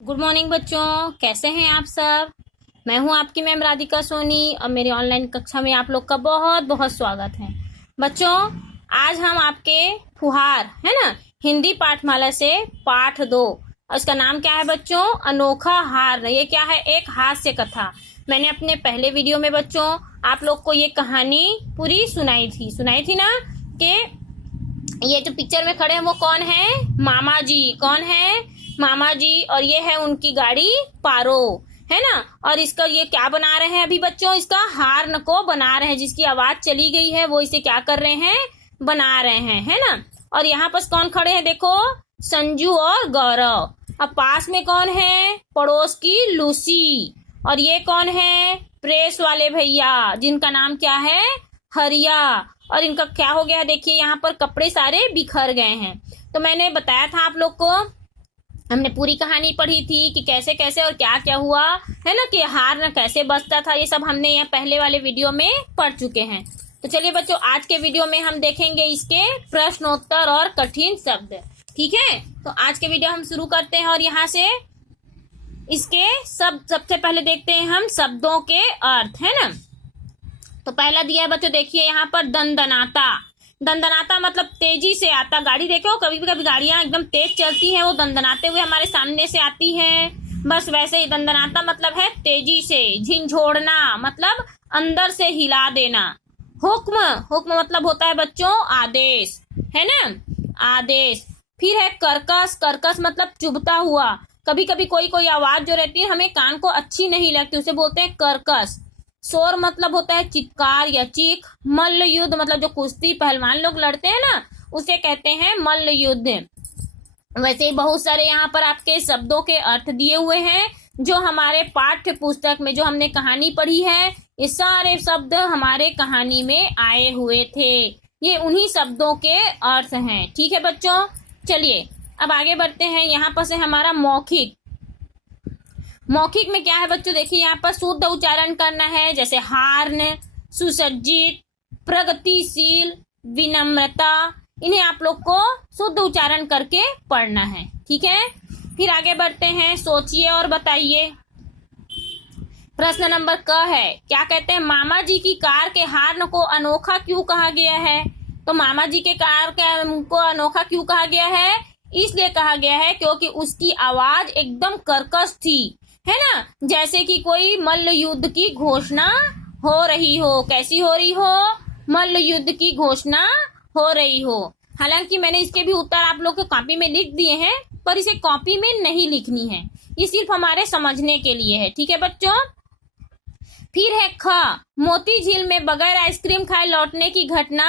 Good morning बच्चों, कैसे हैं आप सब। मैं हूं आपकी मैम राधिका सोनी और मेरी ऑनलाइन कक्षा में आप लोग का बहुत बहुत स्वागत है। बच्चों, आज हम आपके फुहार है ना हिंदी पाठमाला से पाठ 2 और इसका नाम क्या है बच्चों, अनोखा हार। ये क्या है, एक हास्य कथा। मैंने अपने पहले वीडियो में बच्चों आप लोग को ये कहानी पूरी सुनाई थी ना कि ये जो पिक्चर में खड़े हैं वो कौन है, मामा जी। कौन है, मामा जी। और ये है उनकी गाड़ी पारो, है ना। और इसका ये क्या बना रहे हैं अभी बच्चों, इसका हार्न को बना रहे हैं। जिसकी आवाज चली गई है वो इसे क्या कर रहे हैं, बना रहे हैं, है ना। और यहाँ पर कौन खड़े हैं, देखो संजू और गौरव। अब पास में कौन है, पड़ोस की लूसी। और ये कौन है, प्रेस वाले भैया जिनका नाम क्या है, हरिया। और इनका क्या हो गया, देखिए यहाँ पर कपड़े सारे बिखर गए हैं। तो मैंने बताया था आप लोग को, हमने पूरी कहानी पढ़ी थी कि कैसे कैसे और क्या क्या हुआ, है ना, कि हार न कैसे बचता था। ये सब हमने यहाँ पहले वाले वीडियो में पढ़ चुके हैं। तो चलिए बच्चों, आज के वीडियो में हम देखेंगे इसके प्रश्नोत्तर और कठिन शब्द। ठीक है, तो आज के वीडियो हम शुरू करते हैं और यहाँ से इसके सबसे पहले देखते हैं हम शब्दों के अर्थ, है ना। तो पहला दिया है बच्चों, देखिए यहाँ पर दंदनाता। दंदनाता मतलब तेजी से आता। गाड़ी देखो, कभी कभी गाड़ियां एकदम तेज चलती हैं, वो दंदनाते हुए हमारे सामने से आती है। बस वैसे ही दंदनाता मतलब है तेजी से। झिंझोड़ना मतलब अंदर से हिला देना। हुक्म, हुक्म मतलब होता है बच्चों आदेश, है ना, आदेश। फिर है कर्कश, कर्कश मतलब चुभता हुआ। कभी कभी कोई कोई आवाज जो रहती है हमें कान को अच्छी नहीं लगती, उसे बोलते हैं कर्कश। शोर मतलब होता है चित्कार या चीख। मल्ल युद्ध मतलब जो कुश्ती पहलवान लोग लड़ते हैं ना, उसे कहते हैं मल्ल युद्ध। वैसे ही बहुत सारे यहाँ पर आपके शब्दों के अर्थ दिए हुए हैं जो हमारे पाठ्य पुस्तक में जो हमने कहानी पढ़ी है, ये सारे शब्द हमारे कहानी में आए हुए थे। ये उन्हीं शब्दों के अर्थ हैं। ठीक है बच्चों, चलिए अब आगे बढ़ते हैं। यहाँ पर से हमारा मौखिक। मौखिक में क्या है बच्चों, देखिए यहाँ पर शुद्ध उच्चारण करना है, जैसे हार्न, सुसज्जित, प्रगतिशील, विनम्रता। इन्हें आप लोग को शुद्ध उच्चारण करके पढ़ना है। ठीक है, फिर आगे बढ़ते हैं। सोचिए और बताइए। प्रश्न नंबर क है, क्या कहते हैं, मामा जी की कार के हार्न को अनोखा क्यों कहा गया है। तो मामा जी के कार के को अनोखा क्यों कहा गया है, इसलिए कहा गया है क्योंकि उसकी आवाज एकदम कर्कश थी, है ना। जैसे कि कोई मल्ल युद्ध की घोषणा हो रही हो। कैसी हो रही हो, मल्ल युद्ध की घोषणा हो रही हो। हालांकि मैंने इसके भी उत्तर आप लोग को कॉपी में लिख दिए हैं, पर इसे कॉपी में नहीं लिखनी है, ये सिर्फ हमारे समझने के लिए है। ठीक है बच्चों। फिर है ख, मोती झील में बगैर आइसक्रीम खाए लौटने की घटना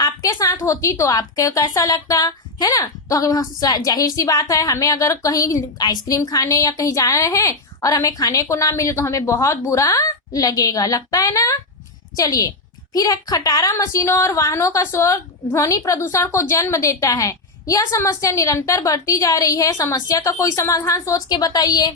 आपके साथ होती तो आपको कैसा लगता, है ना। तो जाहिर सी बात है, हमें अगर कहीं आइसक्रीम खाने या कहीं जा रहे हैं और हमें खाने को ना मिले तो हमें बहुत बुरा लगेगा, लगता है ना। चलिए, फिर है खटारा मशीनों और वाहनों का शोर ध्वनि प्रदूषण को जन्म देता है। यह समस्या निरंतर बढ़ती जा रही है। समस्या का कोई समाधान सोच के बताइए,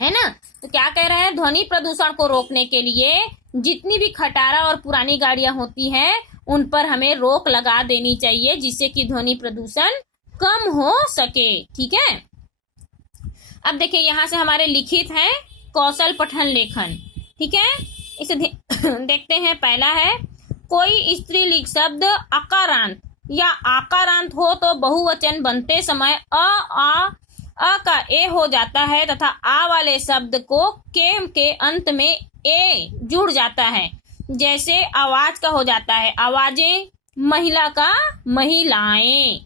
है ना। तो क्या कह रहे हैं, ध्वनि प्रदूषण को रोकने के लिए जितनी भी खटारा और पुरानी गाड़ियां होती हैं उन पर हमें रोक लगा देनी चाहिए, जिससे कि ध्वनि प्रदूषण कम हो सके। ठीक है, अब देखिए यहाँ से हमारे लिखित है कौशल पठन लेखन। ठीक है, इसे देखते हैं। पहला है, कोई स्त्रीलिंग शब्द अकारांत या आकारांत हो तो बहुवचन बनते समय अ का ए हो जाता है तथा आ वाले शब्द को के अंत में ए जुड़ जाता है। जैसे आवाज का हो जाता है आवाजें, महिला का महिलाएं,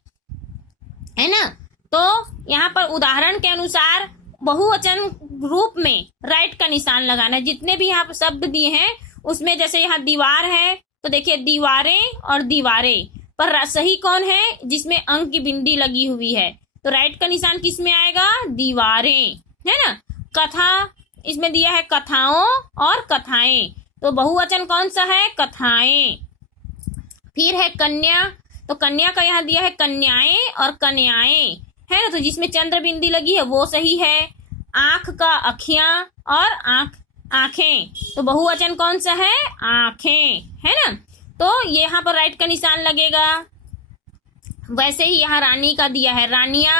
है ना। तो यहाँ पर उदाहरण के अनुसार बहुवचन रूप में राइट का निशान लगाना है। जितने भी यहाँ पर शब्द दिए हैं उसमें, जैसे यहाँ दीवार है तो देखिए दीवारें और दीवारें, पर सही कौन है, जिसमें अंक की बिंदी लगी हुई है। तो राइट का निशान किस में आएगा, दीवारें, है ना। कथा, इसमें दिया है कथाओं और कथाएं, तो बहुवचन कौन सा है, कथाएं। फिर है कन्या, तो कन्या का यहाँ दिया है कन्याएं और कन्याएं, है ना। तो जिसमें चंद्र बिंदी लगी है वो सही है। आंख का अखियां और आंखें, तो बहुवचन कौन सा है, आंखें, है ना। तो यहाँ पर राइट का निशान लगेगा। वैसे ही यहाँ रानी का दिया है रानियां,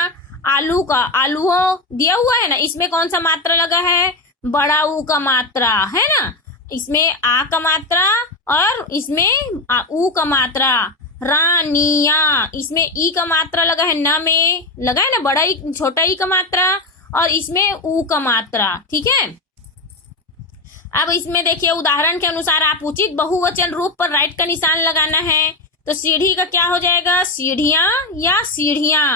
आलू का, आलूओं दिया हुआ है ना, इसमें कौन सा मात्रा लगा है, बड़ा ऊ का मात्रा है ना, इसमें आ का मात्रा और इसमें ऊ का मात्रा। रानिया, इसमें ई का मात्रा लगा है, न में लगा है ना बड़ा ई छोटा ई का मात्रा और इसमें ऊ का मात्रा। ठीक है, अब इसमें देखिए उदाहरण के अनुसार आप उचित बहुवचन रूप पर राइट का निशान लगाना है। तो सीढ़ी का क्या हो जाएगा, सीढ़ियां या सीढ़ियां,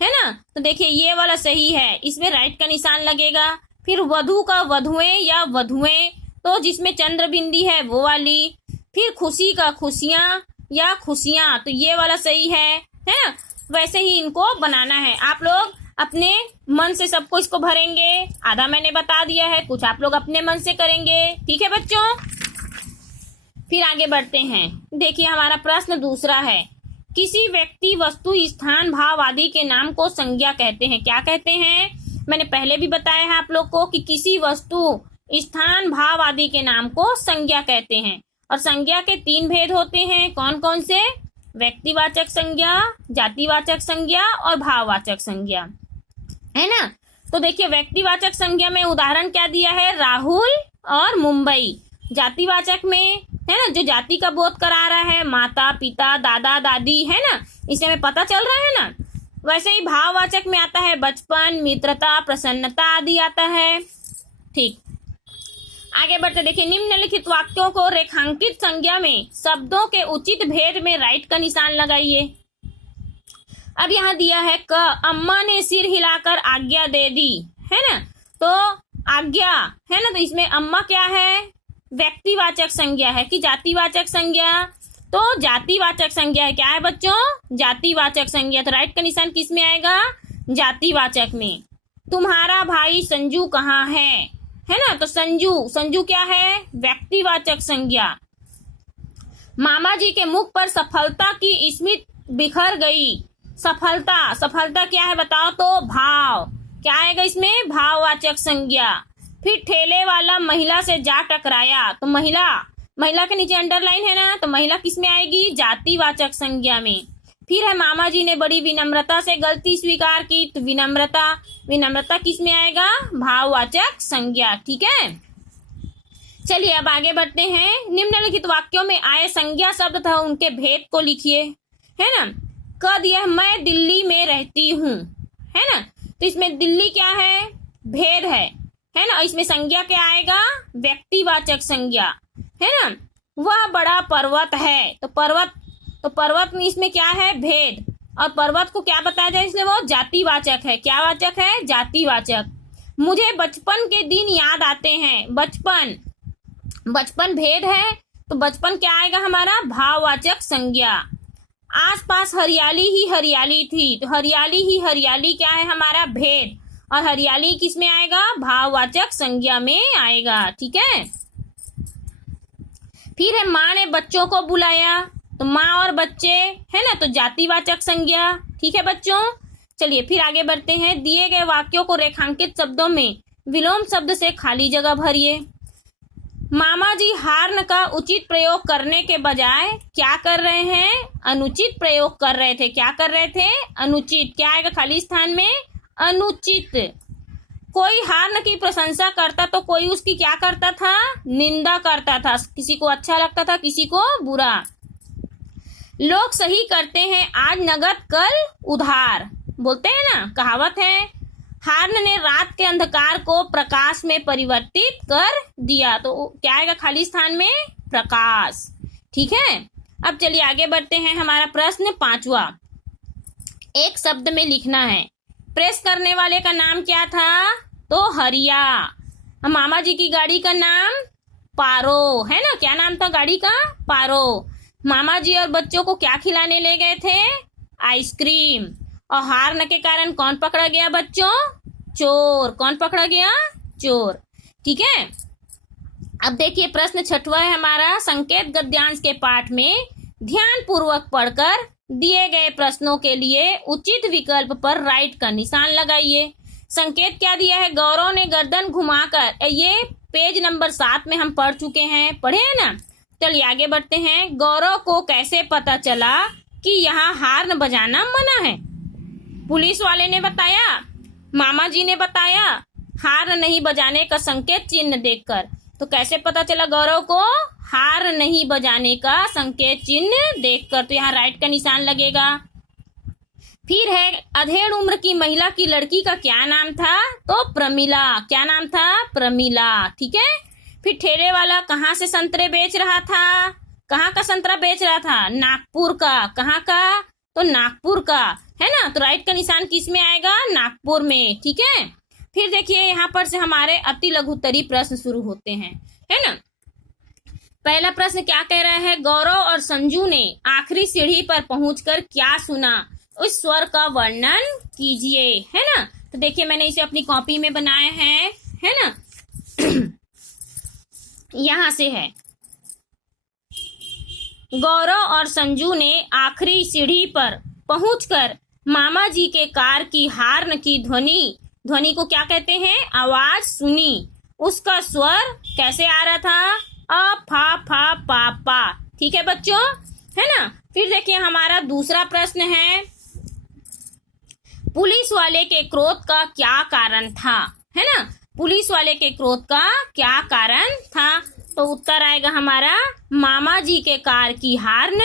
है ना। तो देखिए ये वाला सही है, इसमें राइट का निशान लगेगा। फिर वधु का वधुएं या वधुएं, तो जिसमें चंद्र बिंदी है वो वाली। फिर खुशी का खुशियां या खुशियां, तो ये वाला सही है ना। वैसे ही इनको बनाना है, आप लोग अपने मन से सबको इसको भरेंगे। आधा मैंने बता दिया है, कुछ आप लोग अपने मन से करेंगे। ठीक है बच्चों, फिर आगे बढ़ते हैं। देखिए हमारा प्रश्न दूसरा है, किसी व्यक्ति वस्तु स्थान भाव आदि के नाम को संज्ञा कहते हैं। क्या कहते हैं, मैंने पहले भी बताया है आप लोग को कि किसी वस्तु स्थान भाव आदि के नाम को संज्ञा कहते हैं। और संज्ञा के 3 भेद होते हैं, कौन कौन से, व्यक्तिवाचक संज्ञा, जातिवाचक संज्ञा और भाववाचक संज्ञा, है ना। तो देखिए व्यक्तिवाचक संज्ञा में उदाहरण क्या दिया है, राहुल और मुंबई। जातिवाचक में है ना, जो जाति का बोध करा रहा है, माता पिता दादा दादी, है ना, इसे में पता चल रहा है ना। वैसे ही भाववाचक में आता है बचपन, मित्रता, प्रसन्नता आदि आता है। ठीक, आगे बढ़ते देखिए, निम्नलिखित वाक्यों को रेखांकित संज्ञा में शब्दों के उचित भेद में राइट का निशान लगाइए। अब यहाँ दिया है क, अम्मा ने सिर हिलाकर आज्ञा दे दी, है ना। तो आज्ञा है ना, तो इसमें अम्मा क्या है, व्यक्तिवाचक संज्ञा है कि जातिवाचक संज्ञा, तो जातिवाचक संज्ञा है। क्या है बच्चों, जातिवाचक संज्ञा। तो राइट का निशान किस में आएगा, जातिवाचक में। तुम्हारा भाई संजू कहाँ है ना, तो संजू, संजू क्या है, व्यक्तिवाचक संज्ञा। मामा जी के मुख पर सफलता की स्मित बिखर गई। सफलता, सफलता क्या है बताओ, तो भाव, क्या आएगा इसमें, भाववाचक संज्ञा। फिर ठेले वाला महिला से जा टकराया, तो महिला, महिला के नीचे अंडरलाइन है ना, तो महिला किस में आएगी, जातिवाचक संज्ञा में। फिर है मामा जी ने बड़ी विनम्रता से गलती स्वीकार की, तो विनम्रता, विनम्रता किस में आएगा, भाववाचक संज्ञा। ठीक है, चलिए अब आगे बढ़ते हैं। निम्नलिखित वाक्यों में आए संज्ञा शब्द तथा उनके भेद को लिखिए, है ना। क दिया है, मैं दिल्ली में रहती हूँ, है ना, तो इसमें दिल्ली क्या है, भेद है ना। इसमें संज्ञा क्या आएगा, व्यक्तिवाचक संज्ञा, है ना। वह बड़ा पर्वत है, तो पर्वत, तो पर्वत में इसमें क्या है, भेद, और पर्वत को क्या बताया जाए, इसलिए वो जातिवाचक है। क्या वाचक है, जातिवाचक। मुझे बचपन के दिन याद आते हैं, बचपन, बचपन भेद है, तो बचपन क्या आएगा हमारा, भाववाचक संज्ञा। आसपास हरियाली ही हरियाली थी, तो हरियाली ही हरियाली क्या है हमारा, भेद, और हरियाली किस में आएगा, भाववाचक संज्ञा में आएगा। ठीक है, फिर है माँ ने बच्चों को बुलाया, तो माँ और बच्चे, है ना, तो जातिवाचक संज्ञा। ठीक है बच्चों, चलिए फिर आगे बढ़ते हैं। दिए गए वाक्यों को रेखांकित शब्दों में विलोम शब्द से खाली जगह भरिए। मामा जी हार्न का उचित प्रयोग करने के बजाय क्या कर रहे हैं, अनुचित प्रयोग कर रहे थे। क्या कर रहे थे, अनुचित। क्या आएगा खाली स्थान में, अनुचित। कोई हार्न की प्रशंसा करता तो कोई उसकी क्या करता था, निंदा करता था। किसी को अच्छा लगता था, किसी को बुरा। लोग सही करते हैं, आज नगद कल उधार, बोलते हैं ना, कहावत है। हार्न ने रात के अंधकार को प्रकाश में परिवर्तित कर दिया, तो क्या आएगा खाली स्थान में, प्रकाश। ठीक है, अब चलिए आगे बढ़ते हैं। हमारा प्रश्न 5वां, एक शब्द में लिखना है। प्रेस करने वाले का नाम क्या था, तो हरिया। मामा जी की गाड़ी का नाम पारो, है ना, क्या नाम था गाड़ी का, पारो। मामा जी और बच्चों को क्या खिलाने ले गए थे, आइसक्रीम। और हार्न के कारण कौन पकड़ा गया बच्चों, चोर। कौन पकड़ा गया, चोर। ठीक है, अब देखिए प्रश्न 6वां है हमारा। संकेत गद्यांश के पाठ में ध्यान पूर्वक पढ़कर दिए गए प्रश्नों के लिए उचित विकल्प पर राइट का निशान लगाइए। संकेत क्या दिया है, गौरव ने गर्दन घुमाकर, ये पेज नंबर 7 में हम पढ़ चुके हैं, पढ़े हैं ना। चलिए आगे बढ़ते हैं। गौरव को कैसे पता चला कि यहाँ हार्न बजाना मना है। पुलिस वाले ने बताया, मामा जी ने बताया, हार नहीं बजाने का संकेत चिन्ह देखकर। तो कैसे पता चला गौरव को? हार नहीं बजाने का संकेत चिन्ह देखकर। तो यहाँ राइट का निशान लगेगा। फिर है अधेड़ उम्र की महिला की लड़की का क्या नाम था? तो प्रमिला। क्या नाम था? प्रमिला। ठीक है। फिर ठेले वाला कहाँ से संतरे बेच रहा था? कहाँ का संतरा बेच रहा था? नागपुर का। कहाँ का? तो नागपुर का, है ना। तो राइट का निशान किस में आएगा? नागपुर में। ठीक है। फिर देखिए यहाँ पर से हमारे अति लघुत्तरी प्रश्न शुरू होते हैं, है ना। पहला प्रश्न क्या कह रहा है? गौरव और संजू ने आखिरी सीढ़ी पर पहुंचकर क्या सुना? उस स्वर का वर्णन कीजिए, है ना। तो देखिए मैंने इसे अपनी कॉपी में बनाया है ना। यहां से है, गौरव और संजू ने आखिरी सीढ़ी पर पहुंचकर मामा जी के कार की हार्न की ध्वनि को क्या कहते हैं? आवाज सुनी। उसका स्वर कैसे आ रहा था? अ फा फा पा पा। ठीक है बच्चों, है ना। फिर देखिए हमारा दूसरा प्रश्न है, पुलिस वाले के क्रोध का क्या कारण था? है ना। पुलिस वाले के क्रोध का क्या कारण था? तो उत्तर आएगा हमारा, मामा जी के कार की हार्न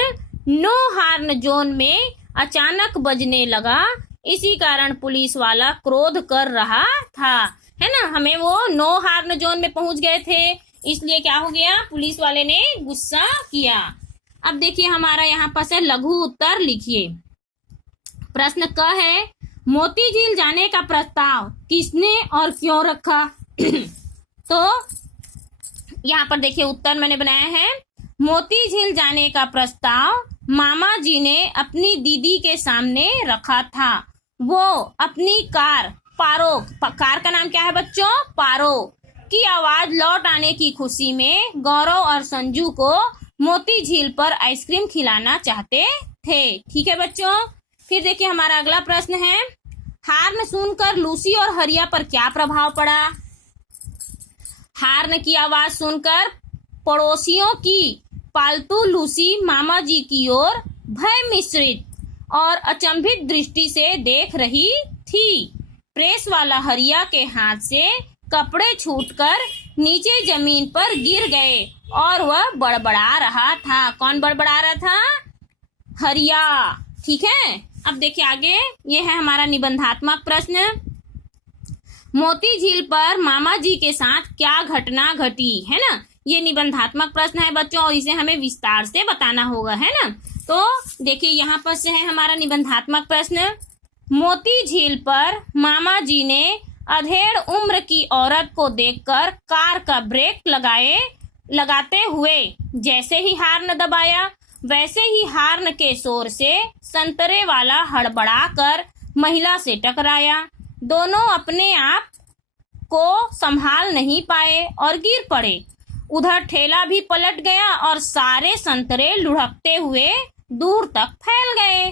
नो हार्न जोन में अचानक बजने लगा, इसी कारण पुलिस वाला क्रोध कर रहा था, है ना। हमें वो नो हार्न जोन में पहुंच गए थे, इसलिए क्या हो गया? पुलिस वाले ने गुस्सा किया। अब देखिए हमारा यहाँ पर से लघु उत्तर लिखिए। प्रश्न क है, मोती झील जाने का प्रस्ताव किसने और क्यों रखा? तो यहाँ पर देखिए उत्तर मैंने बनाया है, मोती झील जाने का प्रस्ताव मामा जी ने अपनी दीदी के सामने रखा था। वो अपनी कार पारो, कार का नाम क्या है बच्चों? पारो की आवाज लौट आने की खुशी में गौरव और संजू को मोती झील पर आइसक्रीम खिलाना चाहते थे। ठीक है बच्चों। फिर देखिए हमारा अगला प्रश्न है, हार्न सुनकर लूसी और हरिया पर क्या प्रभाव पड़ा? हार्न की आवाज सुनकर पड़ोसियों की पालतू लूसी मामा जी की ओर भय मिश्रित और अचंभित दृष्टि से देख रही थी। प्रेस वाला हरिया के हाथ से कपड़े छूटकर नीचे जमीन पर गिर गए और वह बड़बड़ा रहा था। कौन बड़बड़ा रहा था? हरिया। ठीक है। अब देखिए आगे, ये है हमारा निबंधात्मक प्रश्न, मोती झील पर मामा जी के साथ क्या घटना घटी? है ना। ये निबंधात्मक प्रश्न है बच्चों और इसे हमें विस्तार से बताना होगा, है ना। तो देखिए यहाँ पर से है हमारा निबंधात्मक प्रश्न, मोती झील पर मामा जी ने अधेड़ उम्र की औरत को देखकर कार का ब्रेक लगाते हुए जैसे ही हार्न दबाया, वैसे ही हार्न के शोर से संतरे वाला हड़बड़ा कर महिला से टकराया। दोनों अपने आप को संभाल नहीं पाए और गिर पड़े। उधर ठेला भी पलट गया और सारे संतरे लुढ़कते हुए दूर तक फैल गए।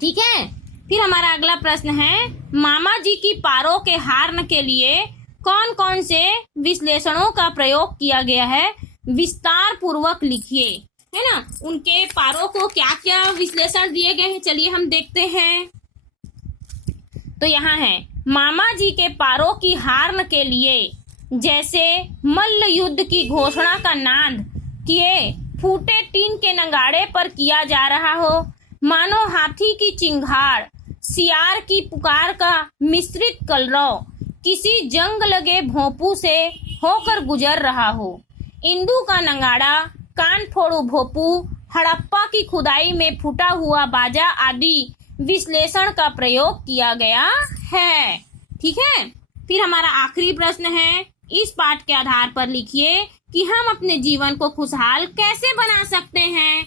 ठीक है। फिर हमारा अगला प्रश्न है, मामा जी की पारों के हार्न के लिए कौन कौन से विश्लेषणों का प्रयोग किया गया है? विस्तार पूर्वक लिखिए, है ना। उनके पारों को क्या क्या विश्लेषण दिए गए हैं, चलिए हम देखते हैं। तो यहाँ है, मामा जी के पारों की हार्न के लिए जैसे मल्ल युद्ध की घोषणा का नाद किए फूटे टीन के नगाड़े पर किया जा रहा हो, मानो हाथी की चिंगाड़ सियार की पुकार का मिश्रित कलरव किसी जंग लगे भोंपू से होकर गुजर रहा हो। इंदु का नगाड़ा, कान फोड़ू भोपू, हड़प्पा की खुदाई में फूटा हुआ बाजा आदि विश्लेषण का प्रयोग किया गया है। ठीक है। फिर हमारा आखिरी प्रश्न है, इस पाठ के आधार पर लिखिए कि हम अपने जीवन को खुशहाल कैसे बना सकते हैं।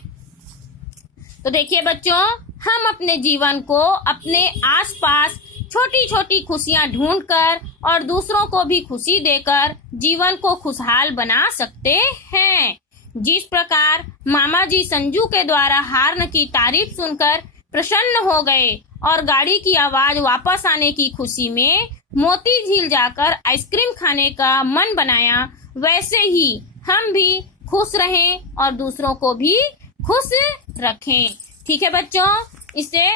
तो देखिए बच्चों, हम अपने जीवन को अपने आसपास छोटी छोटी खुशियां ढूंढकर और दूसरों को भी खुशी देकर जीवन को खुशहाल बना सकते हैं। जिस प्रकार मामा जी संजू के द्वारा हार्न की तारीफ सुनकर प्रसन्न हो गए और गाड़ी की आवाज वापस आने की खुशी में मोती झील जाकर आइसक्रीम खाने का मन बनाया, वैसे ही हम भी खुश रहें और दूसरों को भी खुश रखें। ठीक है बच्चों, इसे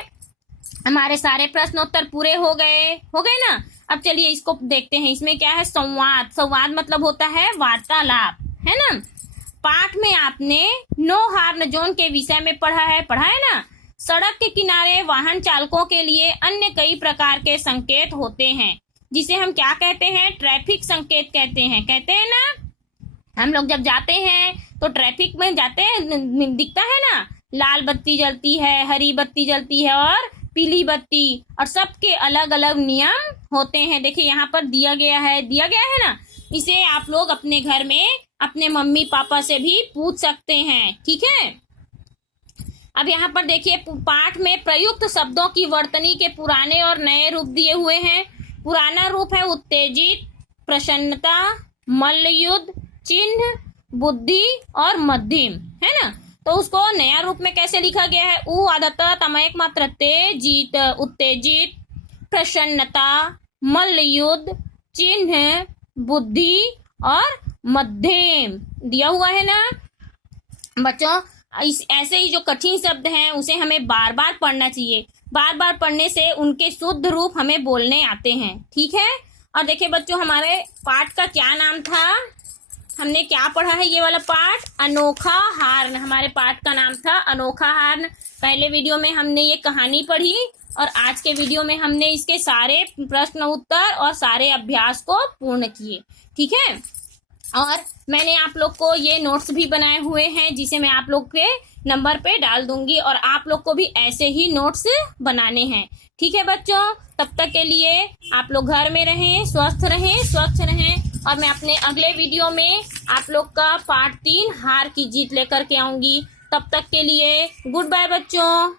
हमारे सारे प्रश्नोत्तर पूरे हो गए ना। अब चलिए इसको देखते हैं। इसमें क्या है? संवाद। संवाद मतलब होता है वार्तालाप, है ना। पाठ में आपने नो हॉर्न जोन के विषय में पढ़ा है ना। सड़क के किनारे वाहन चालकों के लिए अन्य कई प्रकार के संकेत होते हैं, जिसे हम क्या कहते हैं? ट्रैफिक संकेत कहते हैं ना। हम लोग जब जाते हैं तो ट्रैफिक में जाते हैं, दिखता है ना, लाल बत्ती जलती है, हरी बत्ती जलती है और पीली बत्ती, और सबके अलग अलग नियम होते हैं। देखिए यहाँ पर दिया गया है ना। इसे आप लोग अपने घर में अपने मम्मी पापा से भी पूछ सकते हैं, ठीक है। अब यहाँ पर देखिए पाठ में प्रयुक्त शब्दों की वर्तनी के पुराने और नए रूप दिए हुए हैं। पुराना रूप है उत्तेजित, प्रसन्नता, मल्लयुद्ध, चिन्ह, बुद्धि और मध्यम, है ना। तो उसको नया रूप में कैसे लिखा गया है? उ आदत तमयक मात्र तेजित, उत्तेजित, प्रसन्नता, मल्लयुद्ध, चिन्ह, बुद्धि और मध्यम दिया हुआ है ना बच्चों। ऐसे ही जो कठिन शब्द हैं उसे हमें बार बार पढ़ना चाहिए। बार बार पढ़ने से उनके शुद्ध रूप हमें बोलने आते हैं, ठीक है। और देखिए बच्चों हमारे पाठ का क्या नाम था? हमने क्या पढ़ा है? ये वाला पाठ अनोखा हार्न। हमारे पाठ का नाम था अनोखा हार्न। पहले वीडियो में हमने ये कहानी पढ़ी और आज के वीडियो में हमने इसके सारे प्रश्न उत्तर और सारे अभ्यास को पूर्ण किए, ठीक है। और मैंने आप लोग को ये नोट्स भी बनाए हुए हैं, जिसे मैं आप लोग के नंबर पे डाल दूंगी, और आप लोग को भी ऐसे ही नोट्स बनाने हैं, ठीक है बच्चों। तब तक के लिए आप लोग घर में रहें, स्वस्थ रहें, स्वच्छ रहें, और मैं अपने अगले वीडियो में आप लोग का पार्ट 3 हार की जीत लेकर के आऊंगी। तब तक के लिए गुड बाय बच्चों।